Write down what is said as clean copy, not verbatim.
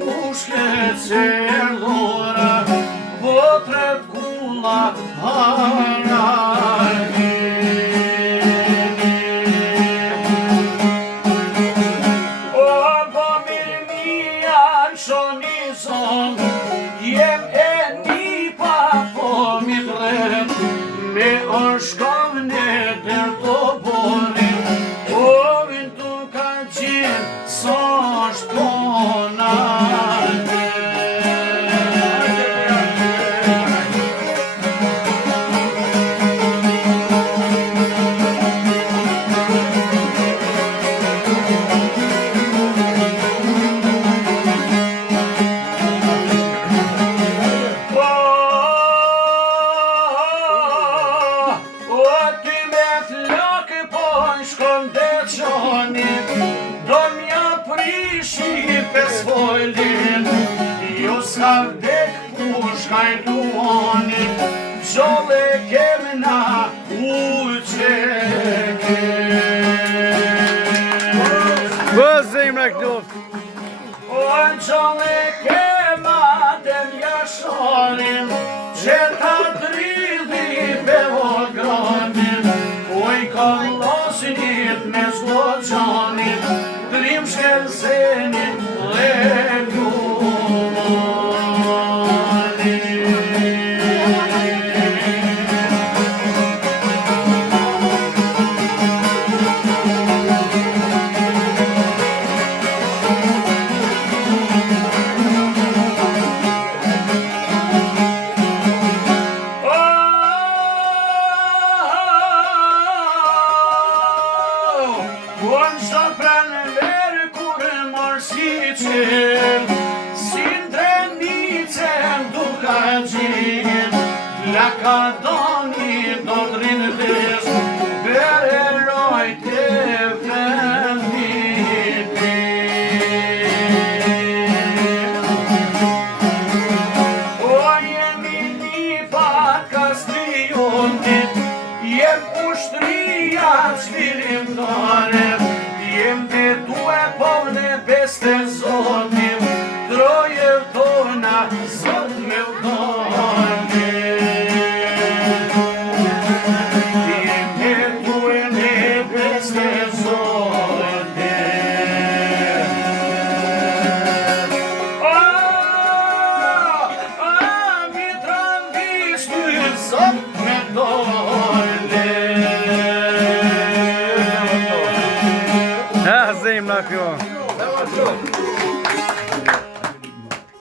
pushket që erdhura, votret kulla harani. O, po mirë mija shoni son, jem e nipa po mi dret, me orshkovne për të borin, o vin tu ka gjenë so shtonane. Do mja prishi pes folin, jo s'ka vdek pushkaj duoni, gjole kemna uqeke. Zemra këtu. O gjole kema dem jashonin, që ta dridhi Beogranin, oj kollosinit me zloqanin, Drim shkelzenin legjonin. Unë sot pranë verë kur morsi qenë, si ndrenicën duka gjenë, la ka doni do drinë des, për erojt e vendite. O jemi një pat kastrionit, jem ushtria qvirimtare, jem të due povne beste zotim, troje tona zot me vdone. Jem të due ne beste zotim. Mi trandistu zot me dole. Zemra kjo.